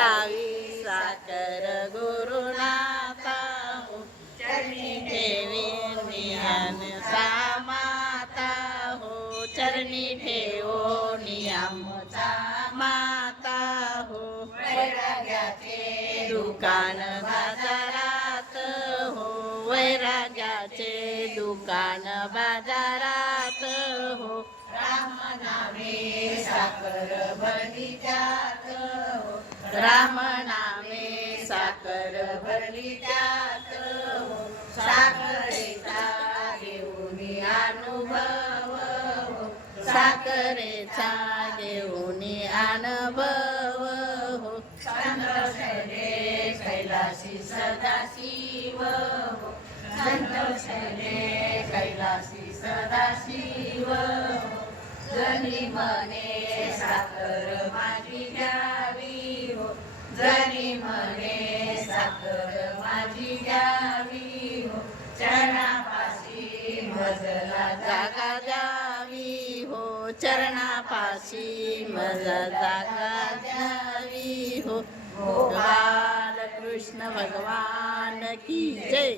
गावी साकर गुरुनाथा हो चरणी ठेवी सा माता हो चरणी ठेवो नियमचा माता हो वैराग्याचे दुकान बाजारात हो वैराग्याचे दुकान बाजारात हो राम साकर बलिजात हो राम नामे साकर भरली त्यात. साखरेचा घेऊन अनुभव. साखरेचा घेऊन अनुभव. हो संतोषले कैलासी सदाशिव हो संतोषले कैलासी सदाशिव जनी मने साखर माझी द्यावी हो चरणापाशी मजला जागा द्यावी हो चरणापाशी मजला जागा द्यावी हो बालकृष्ण भगवान की जय